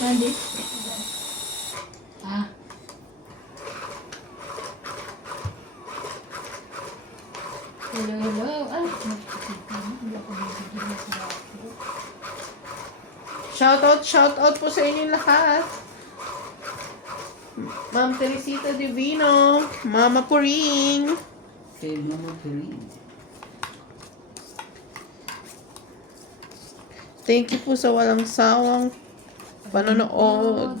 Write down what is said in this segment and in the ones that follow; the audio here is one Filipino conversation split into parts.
Nandit. Ah. Hello, hello. Ah, Shout out po sa inyo lahat. Ma'am Teresita Divino, Mama Puring. Kay Mama Puring. Thank you po sa walang sawang panonood.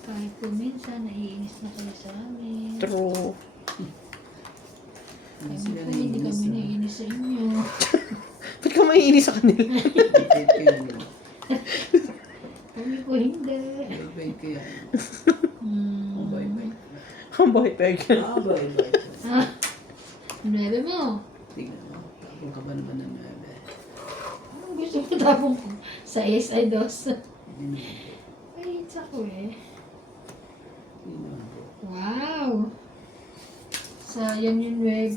Kahit po minsan, naiinis na kayo sa amin. True. Kami po, hindi kami naiinis sa inyo. Ba't ka maiinis sa kanila? Kami po hindi. Bye-bye kaya. Hmm. Bye-bye. Ang bait Bye-bye. Ah, nuebe mo. Tingnan mo. Tapos ka ba naman ng 9? Anong gusto mo tapong ko? Sa is ay dos. Hindi Ay, it's ako eh. naman. Wow! Sayang yung 9.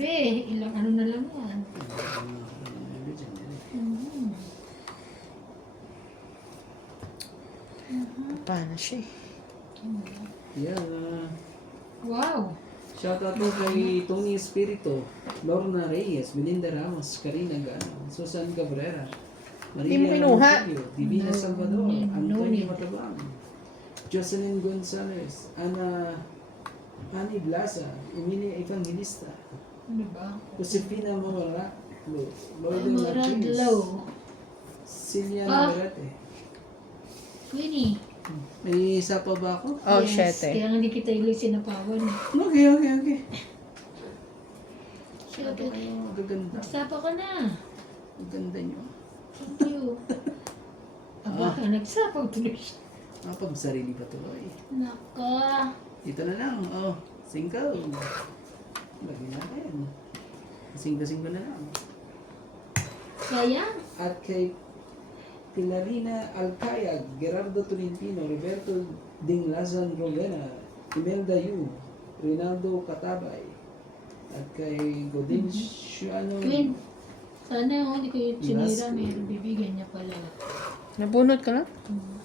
Ilang ano na lang yan. Mm. Paano siya eh? Yeah. Wow! Shoutout po kay Tony Espirito, Lorna Reyes, Melinda Ramos, Karina Gano, Susan Cabrera, Hindi mo kinuha. Montillo, Divina No, Salvador, no Antonio need. Matabang, Jocelyn Gonzalez, Ani Blasa, Emilia Evangelista, Ano ba? Josefina Mamara, Lourdes Emerald Martinez, Low. Celia Ah. Navarrete. Queenie. May isa pa ba ako? Oh, Yes, shit eh. kaya hindi kita iloy sinapawan. Okay. Shit Sabi eh. kayo, gaganda. Nagsapa ka na. Ang ganda nyo. Thank you. Aba ka, nagsapa tuloy siya. Sarili pa tuloy. Naka. Dito na lang, single. Lagyan natin. Single na lang. Sayang. At kay Pilarina Alcayag, Gerardo Tolentino, Roberto Dinglazan Rovena, Imelda Yu, Rinaldo Katabay, at kay Godin Shuano. Queen. Sana hindi ko yung sinira. Last Meron bibigyan niya pala. Nabunot ka na? Hmm.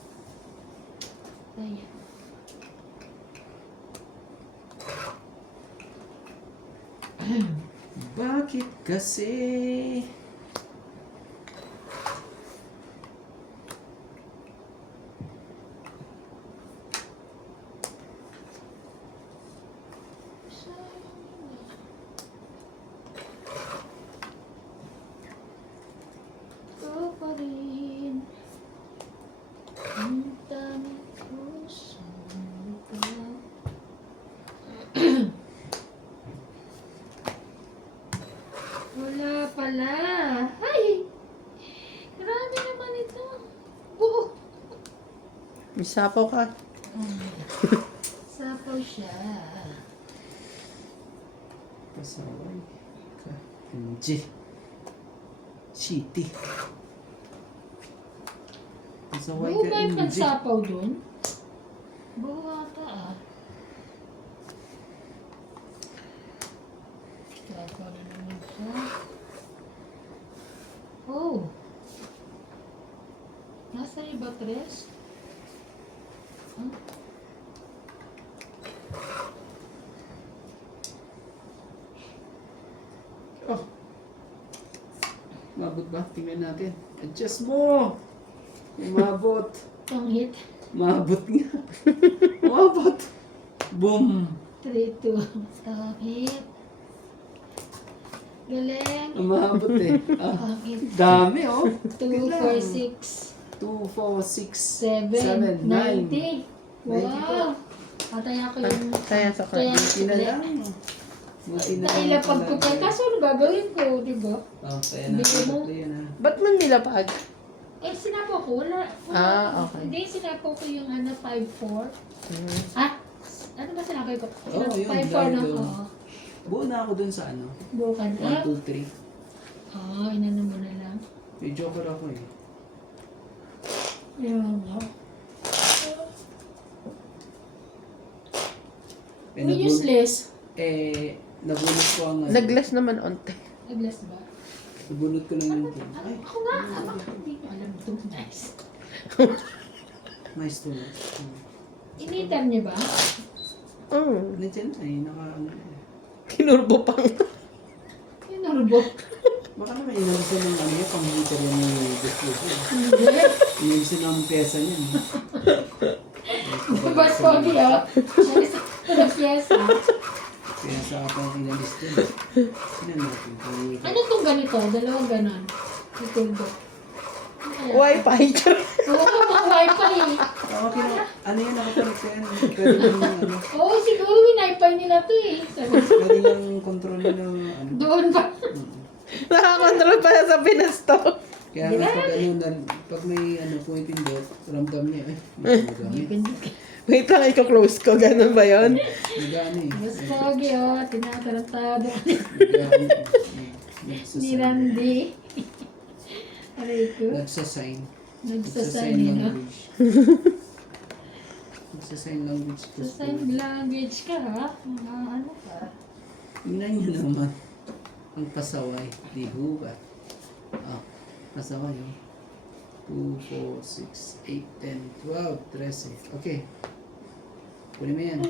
Sayang. Bakit kasi? Ko pa rin ang tanging puso ko. Wala pala. Ay! Grabe naman ito. Buo. May sapaw ka. Sapaw siya. Pasaway ka. MJ. Shitty. Pasaway Buo ka, ba yung MJ. nagsapaw dun? Buo ata ah. Sapaw na naman siya. Oh. Nasa iba, Tres? Huh? Oh. Mabot ba? Tingnan natin. Adjust mo! Umabot. Pangit. Mabot nga. Umabot. Boom. 3-2. Pangit. Galing. Umabot eh. Ah, Pangit. dami oh. 2, 4, 6, 2, 4, 6, 7, 7, 90. 90 Wow. Pataya ko yung... Kaya sa Kaya Buti na lang. Buti na lang. nailapag ko pa. Kaso ano gagawin ko, di ba? Oh, kaya Hindi na. mo. Ito yan ah. Ba't mo nilapag? Eh, sinapo ko. Wala. Ah, okay. Hindi, sinapo ko yung ano, 5-4. Hmm. Ah, ano ba sinabi ko? Oo, yun, 5-4 na dahil ko. doon. Buo na ako dun sa ano. Bukan 1, up. 2, 3. Oh, inano mo na lang. May joker ako eh. Yun nga. Eh, Uy, useless. nabunot ko ang ano. Naglas naman onte. Naglas ba? Nabunot ko lang yung team. Ay, Ako nga. Hindi ko alam ito. Nice. Mais to. Initan niya ba? Oh, Nandiyan na eh, ano eh. kinurbo pang. Inurbo. Baka naman inalisan ng ano yung pang-heater yan ni diffuser. Hindi. Inalisan ng pyesa niyan. Ba't pogi ah? Alis ko na pyesa. Kaya sa atang inalis din. Sinan natin. Ano tong ganito? Dalawang ganon. Itundo. Wi-Fi. Oo, mga wifi eh. Ano yan, nakapalit ka yan. Pwede lang ano. Oo, siguro wifi nila to eh. Sabi, Pwede lang control nila ano. doon ba? Nakakontrol pa sa Pinas to. Kaya nga pag may ano pumipindot, ramdam niya eh. Magamit. Wait lang, iko-close ko. Ganun ba yun? Nagano eh. Mas pogi oh, tinatarantado. Nagano. Ni Randy. Aray ko. Nagsasign. Nagsasign eh, no? language. Nagsasign language. Sa sign language ka ha? Ano ka? Tingnan niyo naman. Ang pasaway. Di ba? Ah, pasaway oh. 2, 4, 6, 8, 10, 12, 13. Okay. Kunin mo yan.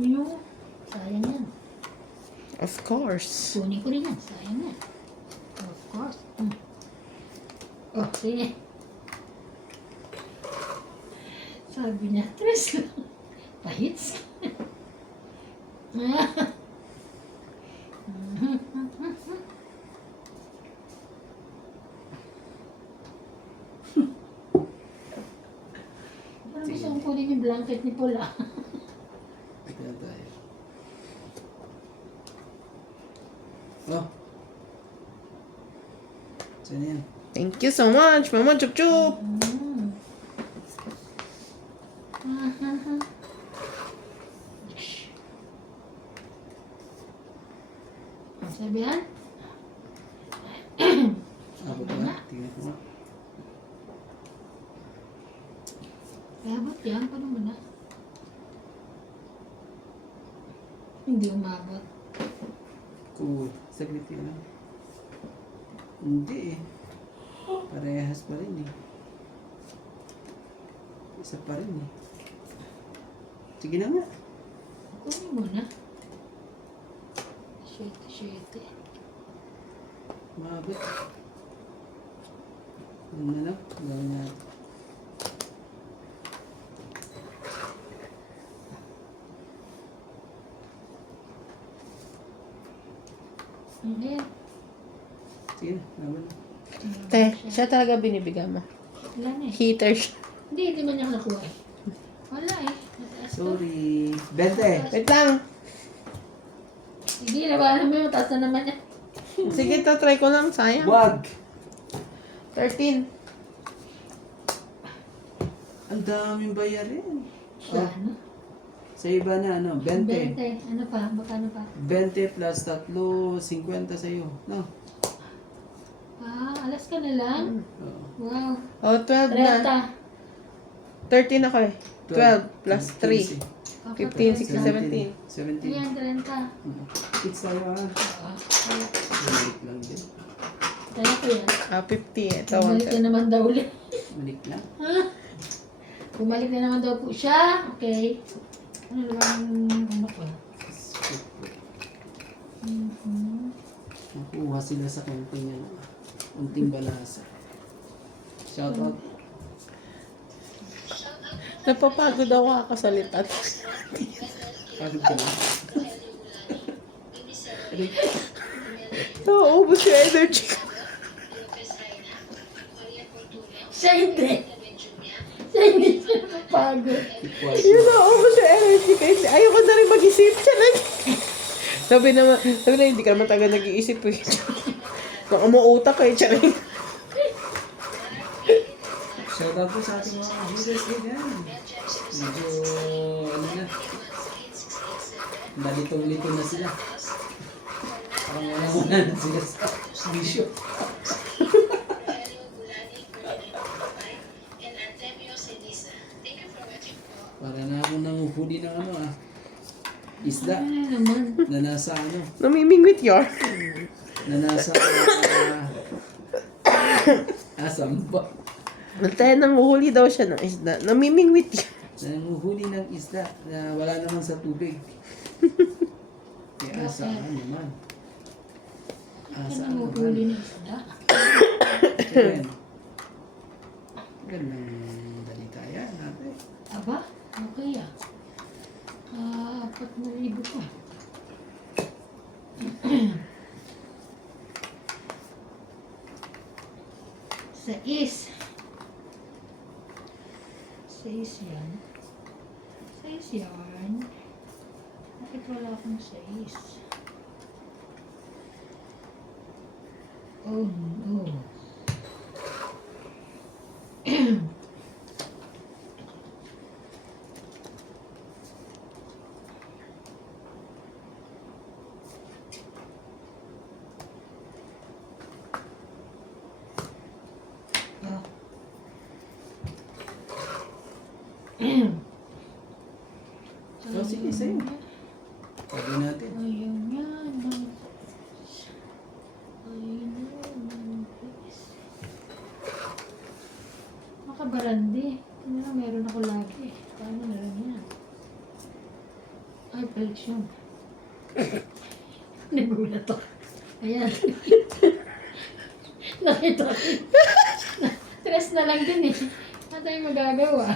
Yun. Sayang yan. Of course. Kunin ko rin yan. Sayang yan. Of course. Oh, sige. Sabi niya, tres lang. Pahits. Parang gusto kong kunin yung blanket ni Paul ah. Tignan tayo. Oh. Saan yan? Thank you so much, Mama Chup Chup. Sabi yan? Abot ba? Tingnan ko nga. Abot yan, paano mo na? Hindi umabot. Cool. Saglit yun lang. Hindi eh. Parehas pa rin eh. Isa pa rin eh. Sige na nga. Kunin mo na. Shete. Maabot. Ano na lang? Gawin natin. Hindi. Sige na. Laban na. Te, siya talaga binibigyan mo. Wala na eh. Heater siya. Hindi man niya nakuha eh. Wala eh. Mataas to. Sorry. 20. Wait lang. Hindi, labanan mo yung mataas na naman niya. Sige, to try ko lang. Sayang. Wag! 13. Ang daming bayarin. Siya, Oh, ano? sa iba na ano, 20. 20. Ano pa? Baka ano pa? 20 plus 3, 50 sa'yo. No? Ah, alas ka na lang? Oo. Wow. Oh, 12 na. 30. 13 ako eh. 12 plus 3. 15, 16, 17. 17. Ayan, 30. It's tayo ah. Oo. Malik lang din. Kaya ko yan. 50. Ito. Bumalik na naman daw ulit. Malik lang. Ha? Bumalik na naman daw po siya. Okay. Ano naman ano ko? Nakuha sila sa konting yan. Unting balasa. Shoutout. Napapagod ako kakasalitan. Pagod ka na. Aray. Ubus yung energy ko. Siya hindi. Siya hindi siya napagod. Yun na, ubus yung energy ko. Ayoko na rin mag-isip siya na. Sabi na, hindi ka naman taga nag-iisip eh. Baka mo utak eh, siya rin. Shoutout po sa ating mga viewers din yan. Medyo, ano na. Nalitong-lito na sila. Parang wala na sila sa bisyo. Para na akong nanguhuli ng ano ah. Isda Ano naman? na nasa ano. Namimingwit yar. Na nasa asam ba? Tayo nanguhuli daw siya ng isda. Namimingwit yun. Nanguhuli ng isda na wala naman sa tubig. Kaya saan naman? Ano Saan mo naman? huli ng isda? Ayan. Gandang dalita yan natin. Aba, okay ah. 4,000 pa. Sais. Sais yan. Sais yan. Bakit wala akong sais? Oh no. Ah. Oh, sige, sa'yo. Pwede natin. Ayaw niya ng... Ayaw niya ng... Makabarandi. Ito na lang, meron ako lagi. Paano na lang yan? Ay, paliksyon. Nagulat ako. Ayan. Nakita ko. Stress na lang din eh. Ano tayo magagawa?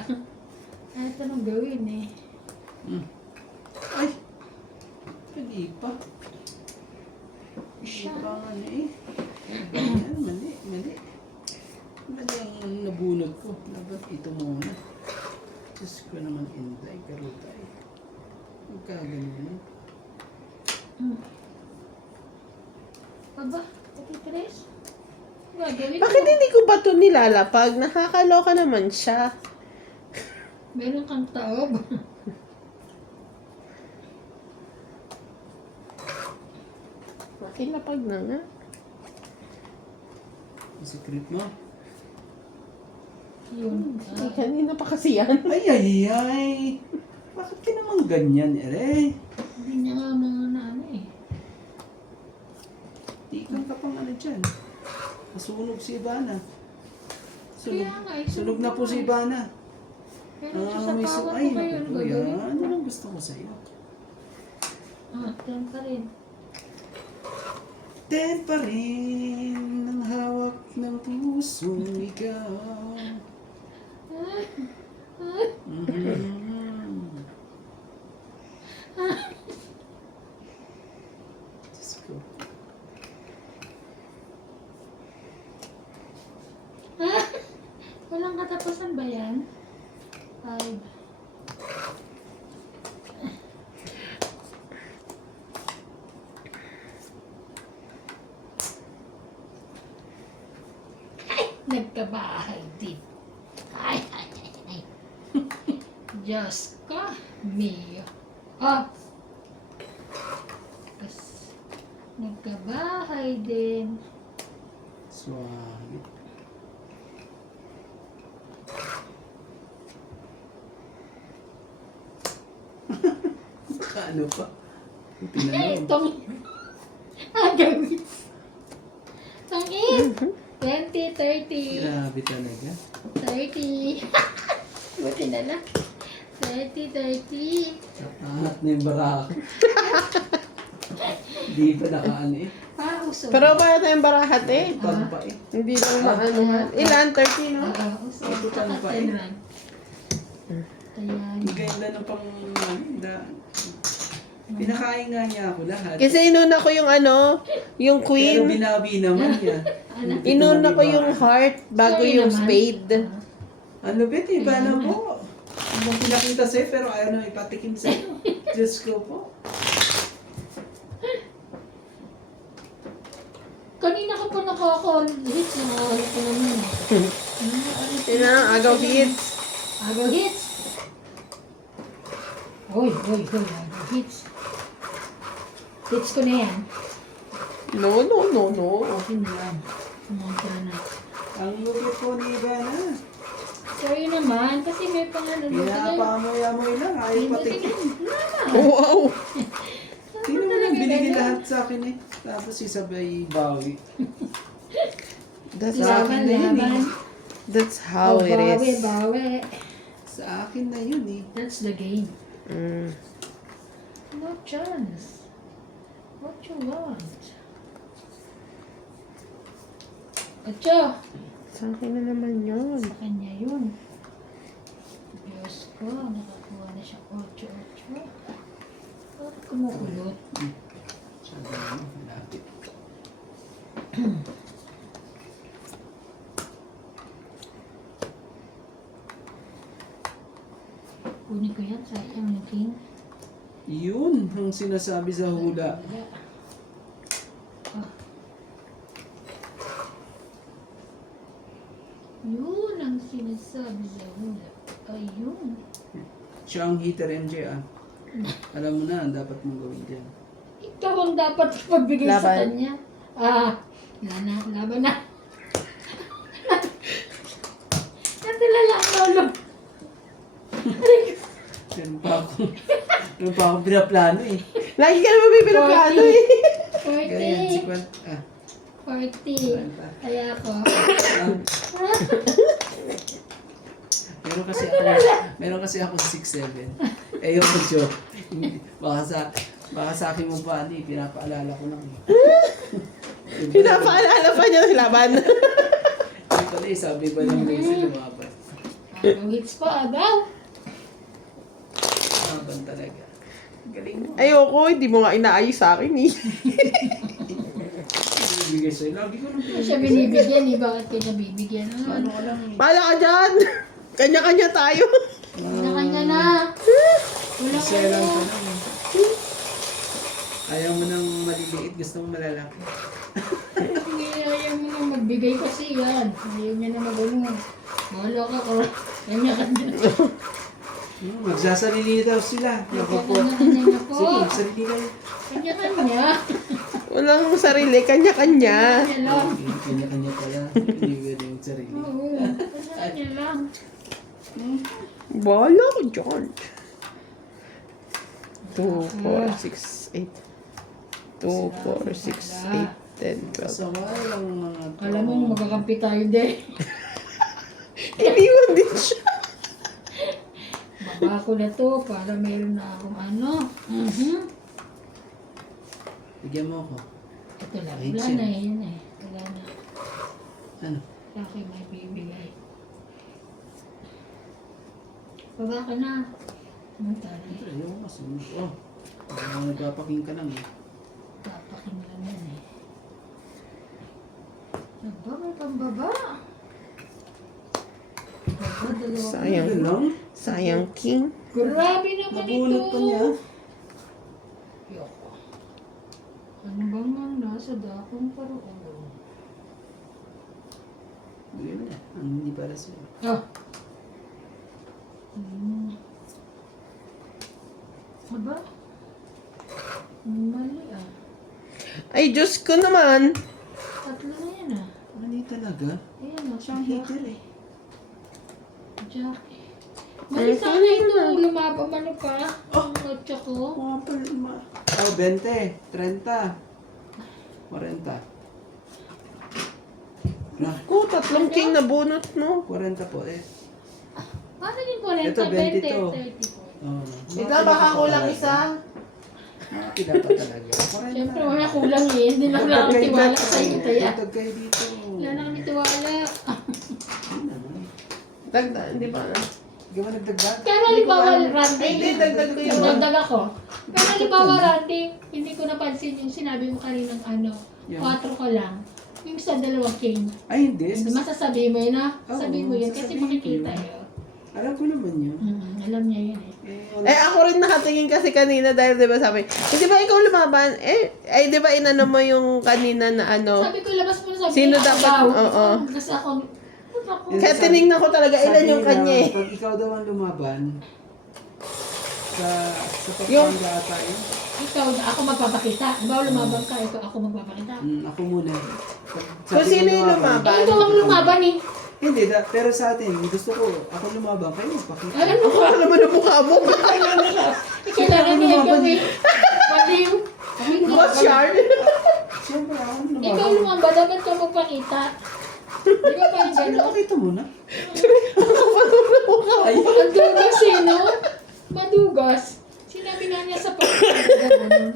Ano ito nang gawin eh. Ay! Pwede pa. Siya. Siya. Ano eh. Ganyan, mali, mali. Mali ang nabunod ko. Dapat ito muna. Diyos ko naman inday, karutay. Magkaganon. Aba, Ate Tres? Gagawin Bakit mo. hindi ko ba ito nilalapag? Nakakaloka naman siya. Meron kang taob. Kinapag na nga. Ang secret mo. Yun. Ay, kanina pa kasi yan. Ay, ay, ay. Bakit ka naman ganyan, ere? Hindi niya nga mga ano eh. Tikang ka pang ano dyan. Nasunog si Ivana. Sunog, Kaya nga eh, sunog na po si Ivana. Pero sa may pawat ay, mo kayo, ano naku po gagawin yan. mo? Ano lang gusto ko sa'yo? Ten pa rin. Ten pa rin ang hawak ng pusong ikaw. Mhm. Diyos ko. Walang katapusan ba yan? 5. Nagkabahay din. Ay, ay, ay, ay. Diyos ko, Mio. Oh! Kas, nagkabahay din. Swabe. Ano pa? Pinanong. Tong agawin. Tong 20, 30. Grabe talaga. 30. Buti na lang. 30, 30. Angat na yung barako. Di pa nakaano eh. Uso. Pero ba tayong barahat eh? Pag pa eh. Hindi lang maanuhan. Ilan? 30, no? Uso. Ito lang pa eh. Ayan. Ang ganda ng pang... Pinakain nga niya ako lahat. Kasi inuna ko yung ano, yung Pero queen. binabi naman niya. Inuna ko yung heart bago Sorry yung naman. spade. Ano bet, iba na po. Ano pinakita sa'yo pero ayaw na ipatikim sa'yo. Diyos ko po. Kanina ka pa nakaka-hit. Nakaka-hit ko naman. Yun na, agaw hits. Agaw hits. Hoy. Agaw hits. Hits ko na yan. No. Yun lang. Kumontra na. Ang lupit po ni Ivana. Sorry naman, kasi may pangano. Pinapamoy-amoy lang, ayaw patikim. Wow. Sino mo nang binigay lahat sa akin eh? Tapos isabay bawi. That's Sa akin na yun eh. That's how it bawi, is. bawi. Sa akin na yun eh. That's the game. Mm. No chance. What you want? Ocho. Sa akin na naman yun. Sa kanya yun. Diyos ko, nakakuha na siya 8-8. Bakit kumukulot? Sabi mo, malapit. Kunin ko yan, sayang yung king. Yun ang sinasabi sa hula. Ah. Yun ang sinasabi sa hula. Ayun. Siya ang hitter MJ ah. Alam mo na ang dapat mong gawin dyan. Ikaw ang dapat pagbigay sa Laban. kanya. Ah, wala na, laban na. Natulala ang lolo. Meron pa akong pinaplano eh. Lagi ka naman may pinaplano eh. Ganyan, 40. 40. Kaya ako. Meron kasi ako 6'7". Eh yung joke. Baka sa akin mo pa, pinapaalala ko lang eh. Pinapaalala pa niya sa laban. Hindi pala eh, sabi ba ng Macy lumaban? Ang hits pa, agaw. Lumaban talaga. Galing mo. Ayoko, hindi mo nga inaayos sa akin eh. Binibigay sa'yo. Lagi ko nang Hindi siya binibigyan eh. Bakit pinabibigyan? Paano ka lang eh. Pala ka dyan! Kanya-kanya tayo. Kanya-kanya na. Wala ka Masaya lang na. ka lang eh. Ayaw mo ng maliliit, gusto mo malalaki. Hindi, ayaw mo na magbigay kasi yan. Ayaw niya na mag-ano. Bahala ka ko. Kanya-kanya. Magsasarili daw sila. Kanya-kanya na po. Sige, magsarili kayo. Kanya-kanya. Walang sarili, kanya-kanya. Kanya lang. Kanya-kanya pala. Hindi pwede yung sarili. Oo. Kanya lang. Bahala ko dyan. 2, 4, 6, 8. 2, 4, 6, 8, 10, 12. Kasaway ang mga to. Alam mo, magkakampi tayo din. Iniwan din siya. Baba ko na to para meron na akong ano. Bigyan mo ako. Ito lang. Ay, Wala siya. na yun eh. Wala na. Ano? Sa akin may bibigay. Baba ka na. Ang tali. Ito, ayaw ko masunod. Oh. Parang nagpapaking ka lang eh. Papakin lang yan eh. Aba, may pambaba. Baba, dalawa. Sayang. Ano lang? Sayang king. Grabe naman ito. Nabunot pa niya. Yoko. Ano bang ang nasa dakong paroon? Bigyan mo na. Ang hindi para sa'yo. Ah. Aba? Mali ah. Ay, Diyos ko naman. Tatlo na yan ah. Hindi talaga. Ayan ah, Siyang hitter eh. Jackie. Mali sana ito. Lumabang ano pa. Ang kotsa ko. Mga palma. Oh, 20. 30. 40. Na, Ko, tatlong king na bunot mo. 40 po eh. Paano yung 40? Ito, 20 to. 30 po. Oh, Ikaw baka kulang isa. Makakila pa talaga. 40. Siyempre wala kulang eh. Hindi lang lang ako tiwala sa iyo. Taya. Tutag kayo dito. Wala na kami tiwala. Hindi naman. Dagdag, di ba? Hindi mo nagdagdag? Pero halimbawa, Randy. Ay, hindi, dagdag ko yun. Dagdag ako. Pero halimbawa, Randy, hindi ko napansin yung sinabi mo kaninang ano, Yan. 4 ko lang. Yung sa dalawang king. Ay, hindi. Hindi masasabi mo yun ah. Oo, Sabihin mo yun kasi sasabihin ko makikita yun. yun. Alam ko naman yun. Alam niya yun eh. Wala. Eh, ako rin nakatingin kasi kanina dahil di ba sabi, di ba ikaw lumaban? Ay, di ba inano mo yung kanina na ano? Sabi ko, labas mo na sabi Sino ako dapat? daw. Oo. Kasi ako, ako. Yes. Kaya tinignan ko talaga ilan Sabi yung nila, kanya eh. Pag ikaw daw ang lumaban, sa Yung- Pampanga ata yun. Ikaw, ako magpapakita. Ikaw lumabang ka, ako magpapakita. Ako muna. Kung sino yung lumaban? Eh, ikaw ang lumaban eh. Hindi, pero sa atin, gusto ko, ako lumaban, kayo magpakita. Alam mo, Para naman ang mukha mo. kailangan niya ikaw eh. Baliw. Ako hindi. What's yarn? Siyempre, ako Ikaw lumaban. lumabang, dapat ka magpakita. Di ba parang Sige, gano'n? pakita mo na. Ay, Madugas eh, no? Madugas. Sinabi nga niya sa pagkakaganon.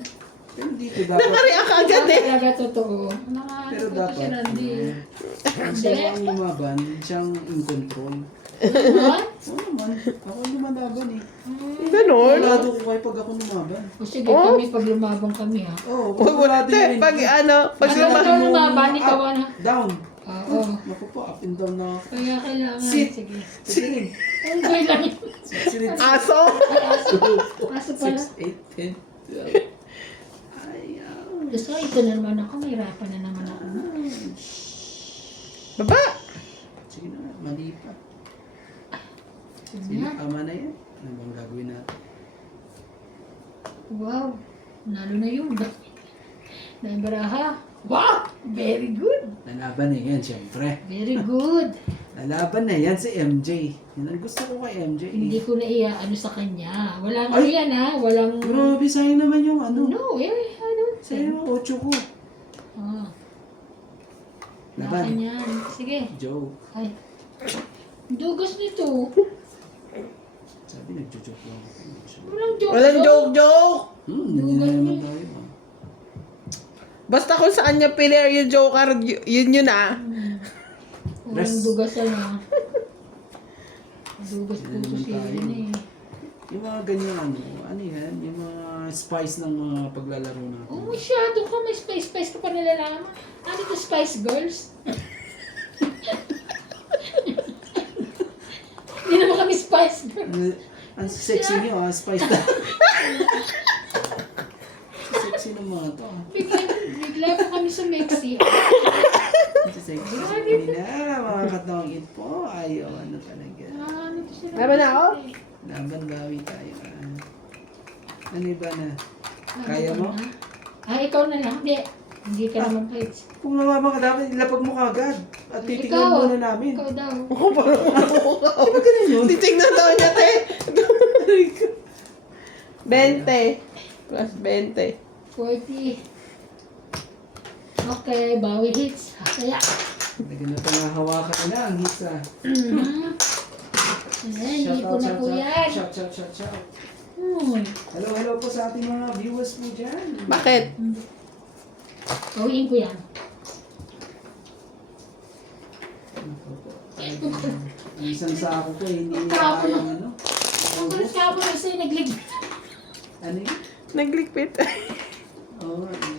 pero dito dapat. Nakareact agad eh. Talaga totoo. Pero Nakahanap ko dapat. si Randy. Siya ang lumaban, siyang in control. What? Oo naman, ako ang lumalaban eh. Ganon. Sigurado ko kayo pag ako lumaban. O sige, Oh. kami pag lumabang kami ha. Oo, Te, pag ano, pag Ano luma... ikaw lumaban, ikaw ano? Down. Oo. Naku po, up and down na ako. Kaya kailangan. Sit. Sige. Sige rin. Ang gay lang yun. Sige rin. Aso. Ay, aso. Aso pala. 6, 8, 10, 12. Ayaw. Diyos ko, ito na naman ako. Mahirapan na naman ako. Baba. Sige na, mali pa. Sige Sige, na. tama na yan. Ano bang gagawin natin? Wow. Nalo na yung Naibaraha. Wow! Very good. Lalaban na yan, siyempre. Very good. Lalaban na yan si MJ. Yan ang gusto ko kay MJ. Hindi ko na ano sa kanya. Walang ano Ay! yan ha. Walang... Grabe, sayang naman yung ano. No, I don't Sayang think. yung 8 ko. Ah. Laban. Laban yan. Sige. Joke. Ay. Dugas nito. Sabi, nagjo-joke lang ako. Walang joke. Walang joke. Ganyan na naman tayo. Ah. Basta kung saan niya piler yung joker, yun ah. Walang Rest. dugas na. Dugas Yan po naman siya tayo. yun eh. Yung mga ganyan ano yan, yung mga spice ng mga paglalaro natin. Oh, masyado ka. May spice ka pa nalalaman. Ano ito, Spice Girls? Hindi naman kami Spice Girls. Ang sexy niyo spice na. Sexy ng mga to. Bigla po kami sa Mexi. Ang sexy. Hindi na, mga katongit po. Ayaw, ano talaga. Ano to sila? Laban na ako? Laban gawi tayo. Ano iba na? Kaya mo? Ah, ikaw na lang. Hindi ka naman fights. Kung namama ka dapat, ilapag mo kagad. At titignan Ikaw. muna namin. Ikaw daw. Di ba ganun yun? Titignan daw niya, te. 20. Plus 20. 40. Okay, bawi hits. Kaya. Lagyan na pangahawakan ko na ang hits ah. Ayan, hindi ko na po yan. Shout. Hello po sa ating mga viewers po dyan. Bakit? Bawiin ko yan. Ang isang sako ko, hindi niya Tapon. kayang ano. Ang gulit ka po kasi naglig. Ano yun? Naglikpit. Oo nga eh.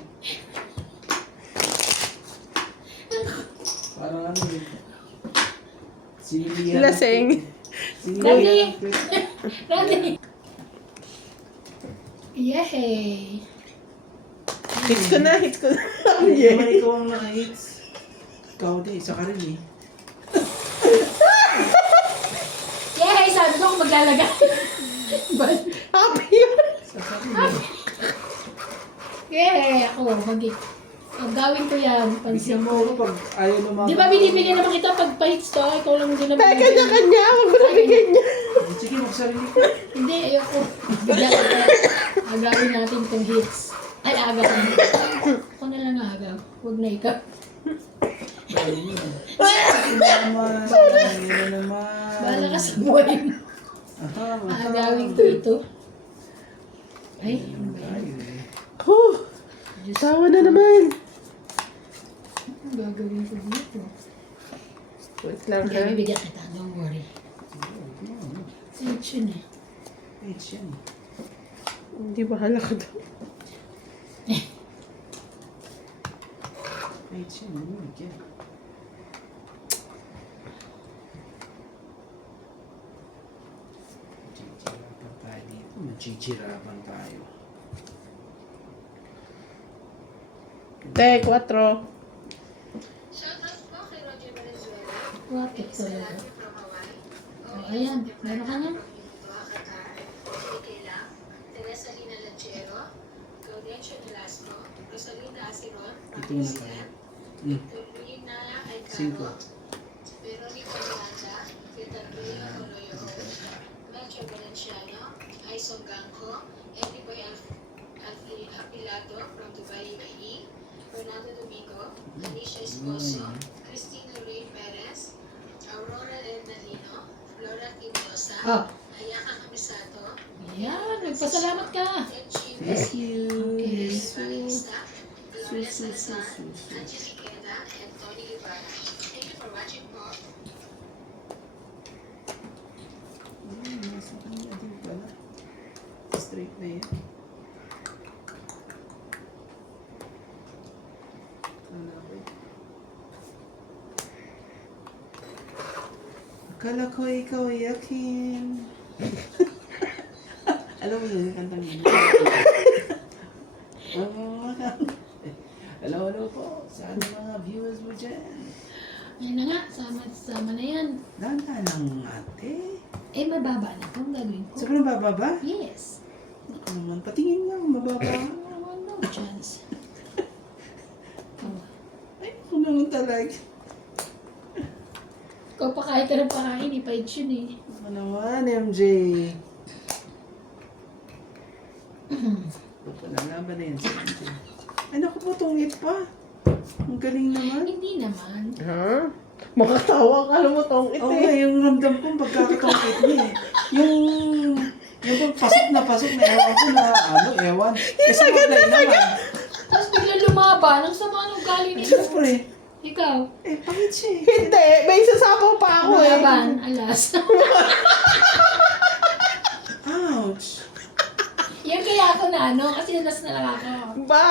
Parang ano yun. Sinilihan. Laseng. Sinilihan. Ready? Yay! Hits ko na. Hindi naman ikaw ang naka-hits. Ikaw di, isa ka rin eh. Yay! Sabi ko kung maglalagay. Happy yun. Isa ka rin eh. Yay! Ako, gawin ko yan. Bigyan Pansin mo ko. ako pag ayaw lumaban. Di ba binibigyan naman kita pag pa-hits to? Ikaw lang din naman. Teka, kanya-kanya. Huwag mo nabigyan niya. Sige, magsarili ko. Hindi, ayoko. Bigyan kita. Agawin natin itong hits. Ay, agaw. Ako na lang agaw. Huwag na ikaw. Ayun yun. Naman. Ayun naman. Bahala ka sa buhay mo. Aha, Agawin ko ito. Ay, ano ba yan? Ayun eh. Oh, tawa na naman. Ang gagawin ko dito? Wait lang Hindi, ha. bibigyan kita. Don't worry. Hits yun eh. Wait, yan. Hindi bahala ka daw. Wait, yan. Ano yan? Chichirapan tayo dito. Machichirapan tayo. Te, 4. Bakit talaga? Oh, ayan. Meron ka niyan? Ito na tayo. 5. Fernando Domingo, Alicia Esposo, Christine Lorraine Perez, Oh. Ayan, nagpasalamat ka. Thank you. Okay. Su. Nasa kanya din pala. Straight na yan. Akala ko ikaw ay akin. Alam mo yun, yung kantang yun. Hello po sa ating mga viewers mo dyan. Ayun na nga, sama na yan. Dahan lang ate. Eh, mababa na itong gagawin ko. Sa ko na bababa? Yes. Ako naman, patingin lang, mababa. No chance. Oh. Ay, ako naman talaga. Ikaw pa kahit anong pakain, ipaid yun eh. Ako naman, MJ. Lalaban na yan sa MJ. Ay, naku po, tungit pa. Ang galing naman. Hindi naman. Ha? Makatawa ka mo tong ito Oo, eh. yung ramdam ko pagkakatungkit niya eh. Yung bang pasok na ewan ko na ewan. Kasi maglay naman. Tapos bigla lumaban, ang sama ng galing nito. Siyempre, Ikaw, pangit siya eh. Hindi, may sasapaw pa ako eh. lumaban, alas. Ouch. Yan kaya ako na ano, kasi alas na lang ako. Ba!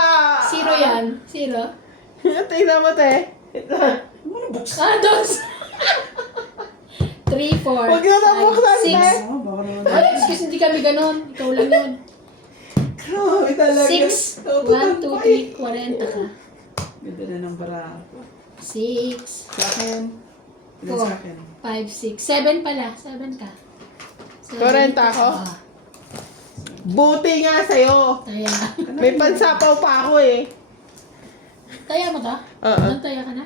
Zero yan. Zero. Tingnan mo, te. Ano mo buksan? Ah, dos. 3, 4, 5, 6. Huwag na nabuksan, te. Oo, baka naman. Ay, excuse, hindi kami ganun. Ikaw lang yun. Grabe talaga. 6, 1, 2, 3, 40 ka. Ganda na ng bara ko. 6, Sa akin. Ilan sa akin? 5, 6, 7 pala. 7 ka. 40 ako? Ah, Buti nga sa'yo. taya. May pansapaw pa ako eh. Taya mo ka? Oo. Anong taya ka na?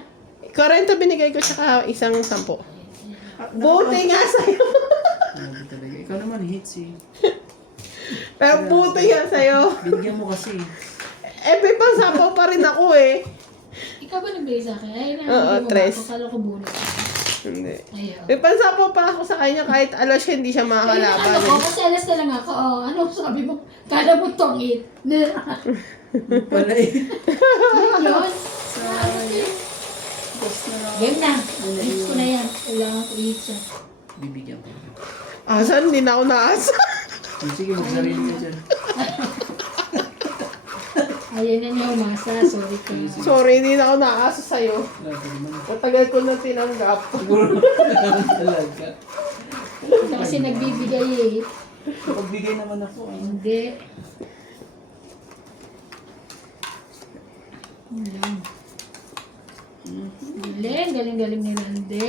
40 binigay ko siya isang 10. Buti nga sa'yo. Grabe talaga. Ikaw naman, hits eh. Pero buti nga sa'yo. Binigyan mo kasi. Eh, may pansapaw pa rin ako eh. Ikaw ba nagbigay sa akin? Ay, Oo, nabigay mo ba 3. ako? Kala ko bunot. Hindi. Ayaw. May pansapaw pa ako sa kanya kahit alas siya hindi siya Kaya makakalaban. ano ko, Eh. kasi alas na lang ako. Oh, ano sabi mo? Kala mo tongit. Wala eh. Yun yun. Basta na. Game na. Hits ko na yan. Kailangan ko i-hits yan. Bibigyan ko. Asan? Hindi na ako naasa. Sige, magsarili ka dyan. Ayaw na niya umasa. Sorry ka. Sorry, hindi na ako naasa sa'yo. Wala ka naman. Matagal ko na tinanggap. Siguro naman talaga. Ito kasi nagbibigay eh. Pagbigay naman ako. Hindi. Galing. Galing ni Randy.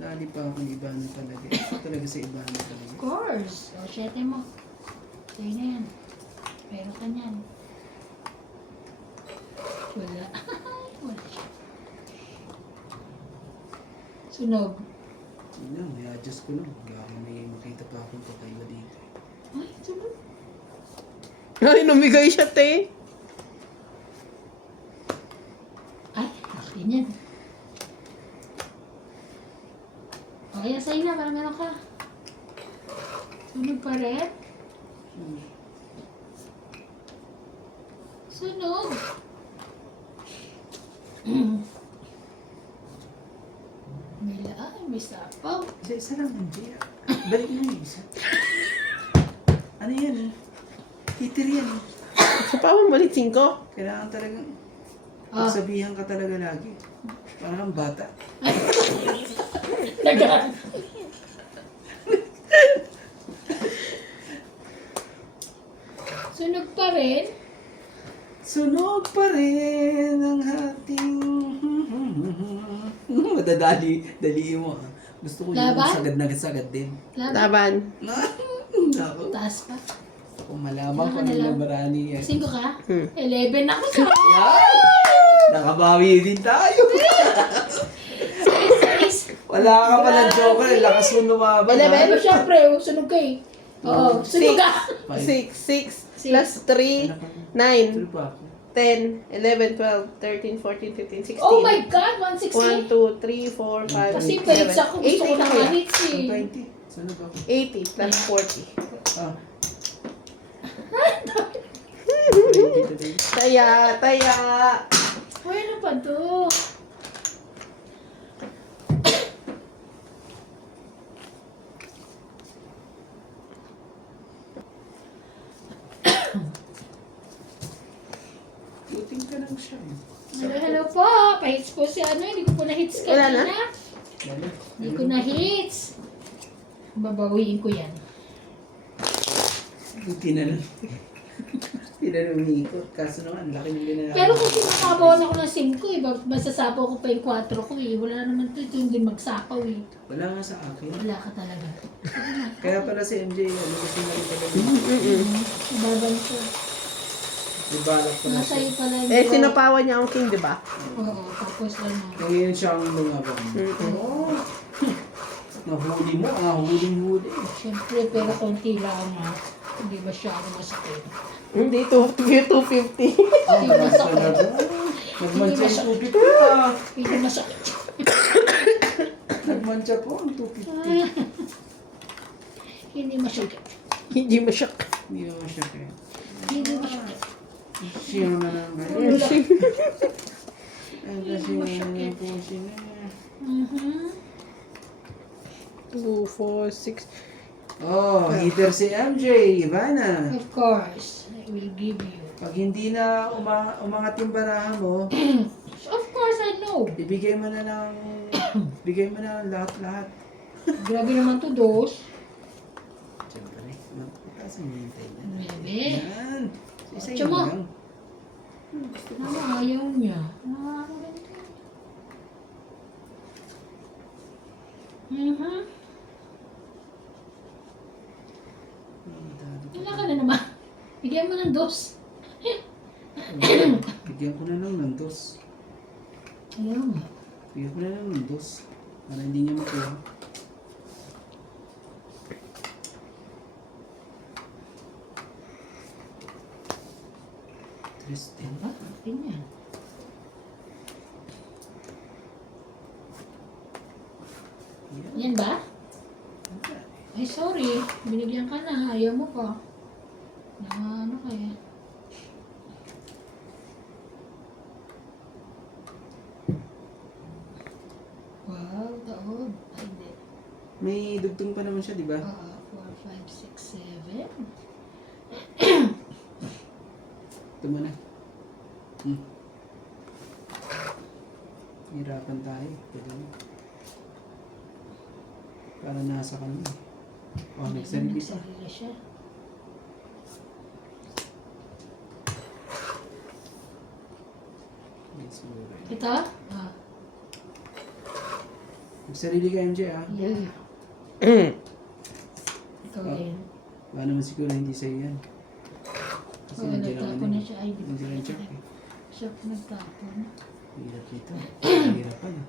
Dali pa akong iba na talaga. Ito talaga sa iba na talaga. Of course. O, syete mo. Sa'yo na yan. Pero ka niyan. Wala. Wala siya. Sunog. Yun lang, may adjust ko lang. Baka may makita pa akong kakaiba dito. Ay, sunog. Ay, namigay siya, te. Ay, laki niyan. O, kaya sa'yo na. Parang meron ka. Sunog pa rin? Sunog. May sapaw. Isa lang hindi. Balik mo yung isa. Ano yan eh? Hitter yan eh. Sa pa mo malit 5. Kailangan talagang Ah. pagsabihan ka talaga lagi. Parang bata. Dagan. Sunog pa rin. Sunog pa rin ang ating... Madadali. Dali mo ah. Gusto ko yung Laban? sagad din. Laban. Laban. Nako. Taas pa. Kung malaman ko Wala ka na ng lang. nabarani yan. 5 ka? Hmm. 11 ako sa Yan! Nakabawi din tayo. 6. Wala ka pala joker. Lakas mo lumaban. ha? Pero syempre, sunog ka eh. Oo, sunog ka. 6 Six. plus 3, 9. Tuloy pa ako. 10, 11, 12, 13, 14, 15, 16. Oh my God, 1, 160? 2, 3, 4, 5, Kasi 6, palit ako, 7, gusto ko 80 ng kaya. hits eh. 20. Sana ba? 80 plus 40. Ah. 20 today. Taya, taya. Uy, ano pa to? Puting ka lang siya. Hello po. Pa-hits po si ano, hindi ko po na-hits Wala na? kanina. Hindi ko na-hits. Babawiin ko yan. Buti na lang. Hindi na lang umiikot. Kaso naman, laki ng ginagawa. Pero kung sinakabawan ako ng 5 eh, masasapaw ko pa yung 4 ko eh. Wala naman to, ito hindi magsapaw eh. Wala nga sa akin. Wala ka talaga. Kaya pala si MJ, ano kasi na rin pala. Ibaban ko. Ibalak pa na Nasa siya. iyo pala yung Eh, sinapawan niya ang king, di ba? Oo, tapos ano. Ngayon siya ang lumabang. Oo. Nahuli mo, huling-huli. Siyempre, pero konti lang ha. Hindi masyado masakit. Hindi, 250. Ah, Hindi masakit. Nagmantsa Hindi yung 250 ah. Hindi masakit. Nagmantsa po ang 250. Hindi masakit. Hindi masyak. Hindi naman siya kaya. Hindi masakit. Siya na lang kayo. Ulo lang. Ang kasi na po siya. Mhm. 2, 4, 6. Oh, hitter si MJ, Ivana. Of course, I will give you. Pag hindi na umangat yung barahan mo, Of course, I know. ibigay mo na ng bigay mo na ng lahat-lahat. Grabe naman to, dos. Siyempre, magpapasa mo yung tayo na. Bebe. Yan. Isa Tsaka mo. lang. Naman, ayaw niya. Nakakaganda. Mhm. Wala ka na naman. Bigyan mo ng dos. Bigyan ko na lang ng dos. Ayaw nga. Bigyan ko na lang ng dos. Para hindi niya makuha. Tristan. Diba? Ganyan. Yan. Yan ba? Ay, sorry. Binigyan ka na. Ayaw mo pa. Ano kaya? Wow, taod. Ay, hindi. May dugtong pa naman siya, di ba? 4, 5, 6, 7. Ito mo na. Hirapan tayo. Pwede mo. Para nasa kanya. Oh, nagsarili pa. Nagsarili siya. Yes, alright. Ito? Ah. Nagsarili ka, MJ, ah. Yeah. Ikaw Ah. din. Baka naman siguro hindi sa'yo yan. Kasi Oo, nandiyan nagtapon naman na eh. siya. Ay, di ba? Nandiyan ang check eh. Siya nagtapon. Hirap dito. Hirap pala.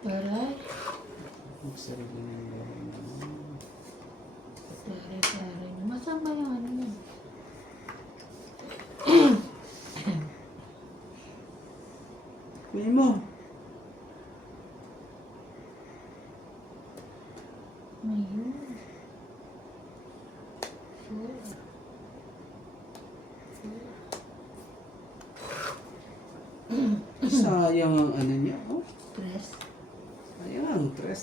Taray. Nagsarili na yung Taray. Masama yung ano yun. Kunin mo. Ayun. Four. Sayang ang ano niya. Oh, Tres. sayang ang tres.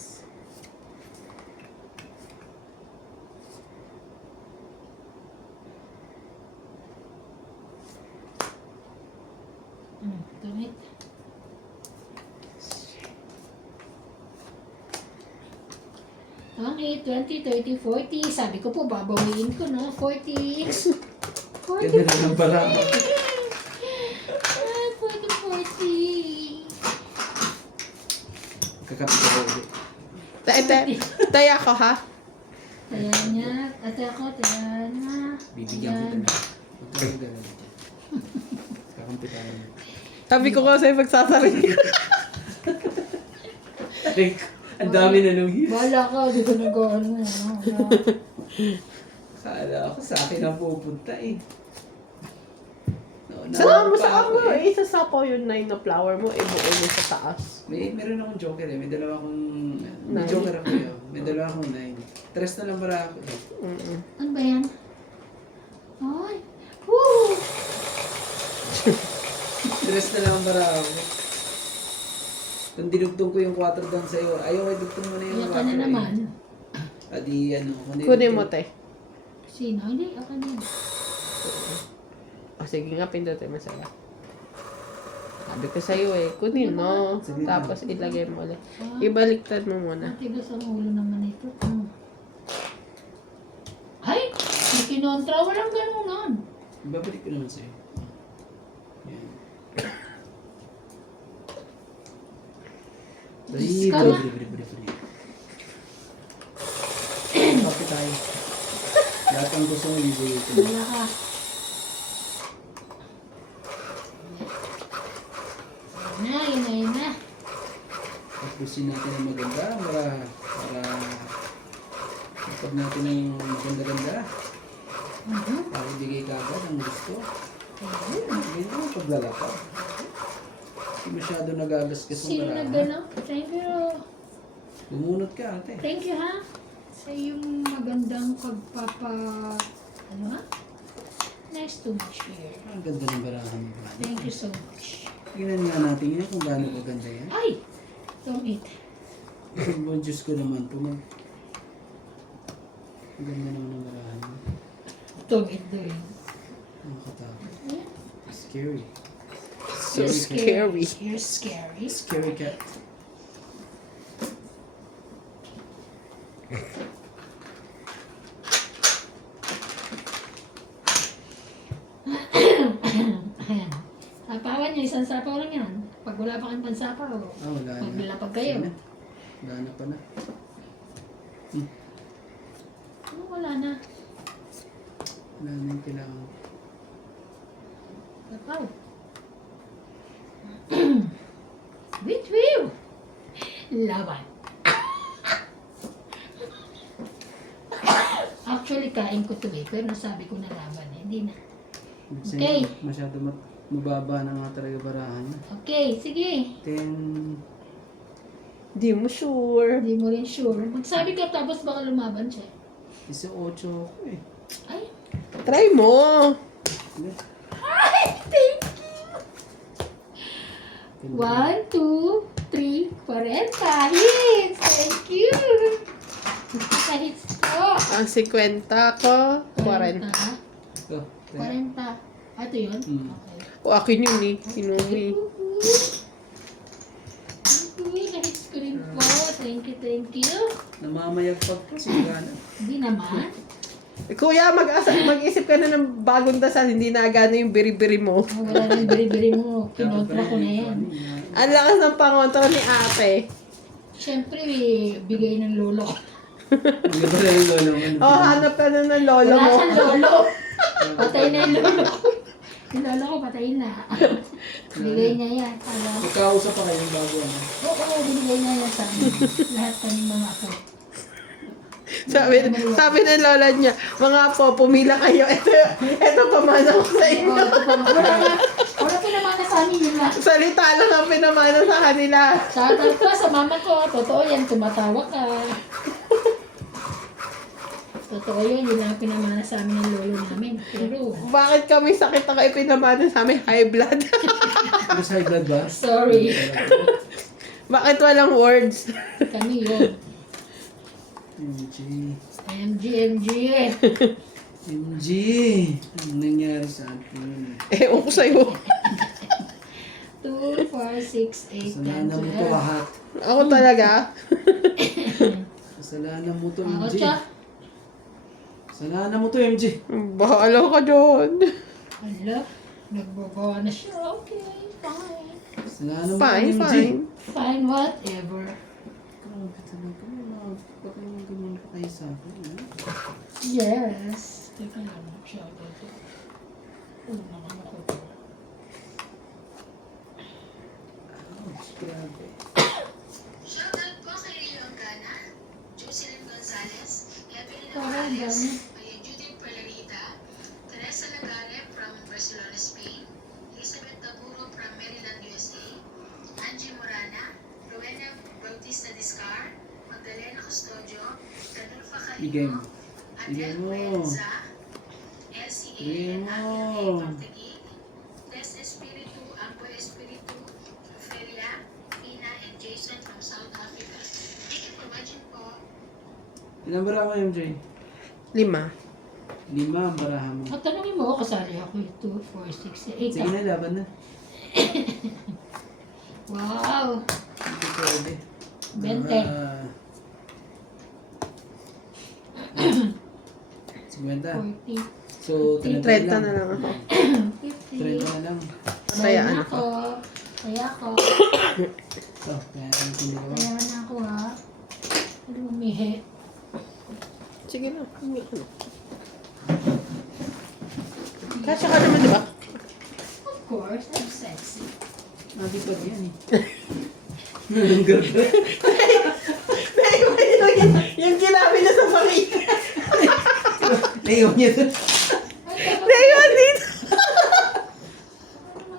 Tumit. Ang 8, 20, 30, 40. Sabi ko po, babawiin ko, no? 40. 40. Ganda na ng bala. Ah, 40. Kakapit ako ulit. Taya ko, ha? Taya niya. Ate ako, taya niya. Bibigyan Ayan. kita na. Huwag ka magdala dito. Kakampi tayo. Sabi ko kasi magsasarili. Ang dami na nung his. Bahala ka, di ko nag-ano. Kala ako sa akin ang pupunta eh. Saan mo pa sa ako mo? Isasapaw yung 9 na flower mo, ibuo mo sa taas. Meron akong joker eh. May dalawa akong... May Nine. joker ako yun. May dalawa akong 9. Tres na lang para ako eh. Ano ba yan? Ay! Woo! Tres na lang para ako. Kung dinugtong ko yung 4 down sa'yo, ayaw ay dugtong mo na yung Iyak 4 ka na eh. naman. Adi ano. Kunin mo, te. Sino? Hindi, ako na yan. O sige nga, pindutin mo sa'yo. Sabi ko sa'yo eh, kunin mo. Sige. Tapos ilagay mo ulit. Ah, Ibaliktad mo muna. matigas ang ulo naman ito. Ay! May kinontra. Walang ganunan. Babalik ko naman sa'yo. Yan. Diyos ka na. Bali. Kape tayo. Lahat ang gusto mo, bibigay ko. Wala ka. Yun na. Tapusin natin ang maganda para kapag natin ang maganda-ganda para ibigay ka agad ang gusto. Ganyan ang paglalakad. Hindi masyado nagagasgas ang Sino marami. nagano? Thank you. Bumunot ka ate. Thank you ha. Sa iyong magandang pagpapa... Ano ha? Nice to meet you here. Ang ganda ng barahan mo. Thank you so much. Tingnan nga natin yun kung gaano kaganda yan. Ay! Don't eat. Ang Diyos ko naman po. Ang ganda naman ng barahan mo. Don't eat doing. Nakakatakot. Scary. So scary. You're scary. Scary cat. Ayan. Sapawan niyo, isang sapaw lang yan. Pag wala pa kang pansapaw, Wala na. maglalapag kayo. Wala na. Wala na pala. Ano wala na? Wala na yung kailangan. Sapaw. Wait, laban. Actually, kain ko ito eh, pero nasabi ko na laban eh. Hindi na. Okay. Masyado mababa na nga talaga barahan. Okay, sige. 10. Di mo sure. Hindi mo rin sure. Magsabi ka tapos baka lumaban siya. 18 ako eh. Ay, Try mo. ay, thank you. 1, 2, 3, 40 hits. Thank you. Hits to. Ang 50 ko, 40. 40. 40. Ah, ito yun? Mm. Okay. O akin yun eh, sinumi. Hits ko rin po. Thank you. Namamayagpag pa sigana. Hindi naman. Kuya, mag-isip ka na ng bagong dasal, hindi na gano yung biri-biri mo. Oh, wala nang beri-beri mo. Kinontra ko na yan. Ang lakas ng pangontra ni ate. Siyempre, bigay ng lolo ko. Ang ganda na yung lolo mo. Oh, hanap ka na ng lolo Wala mo. siyang lolo. Patay na yung lolo ko. Yung lolo ko patay na. Bigay niya yan. Alam. Magkausap pa kayo bago ano. Oo, binigay niya yan sa amin. Lahat kami mga apo. Sabi ng lola niya, mga po, pumila kayo. Ito pamana ko sa inyo. Oo, ito pa. Wala pinamana sa amin yun lang. Salita lang ang pinamana sa kanila. Shoutout pa sa mama ko. Totoo yan, tumatawa ka. Totoo yun, yun lang ang pinamana sa amin ng lolo namin. Pero, Bakit kami sakit ako ipinamana sa amin? High blood. Mas high blood ba? sorry. Bakit walang words? Kami yun. MG. MG. MG. Anong nangyari sa atin? Ewan ko sa'yo. 2, 4, 6, 8, 10, Kasalanan mo to 12. lahat. Ako talaga. Kasalanan mo to Ako MG. siya. Kasalanan mo to MG. Bahala ka doon. Hala, nagbabawa na siya. Okay, fine. Kasalanan mo to Fine, MG. fine. Fine, whatever. Grabe talaga. Pagkakamagaman ka kayo sa akin. Yes. Teka lang, shoutout to. Oo naman ako to. Grabe. Shoutout po kay Rio Angana, Jocelyn Gonzalez, Evelyn Parang Morales, dami. Maria Judith Perlarita, Teresa Lagare from Barcelona, Spain, Bautista Discar, Magdalena Custodio, Ranulfa Bigay mo. Calino, Bigay Adel mo. Cuenza, LCA, Bigay and mo. Angel A. Portegui, Des Espiritu, Amboy Espiritu, Ophelia, Pina, and Jason from South Africa. Thank you for watching po. Ilang baraha mo, MJ? 5. 5 ang baraha mo. At tanongin mo, kasali ako 2, 4, 6, 8. Sige na, laban na. Wow! Hindi pwede. 20. 50. 40. So, 30 na lang ako. 50. 30 na lang. Tayaan ako. Kaya ako. So, kaya ang hindi ka ba? Kaya na ako ha. Lumihi. Sige na. Kasya ka naman, di ba? Of course, I'm sexy. Nabipad yan eh. Ang ganda. Yung kinabi na sa pakita. Naiwan niya doon. Ngayon dito.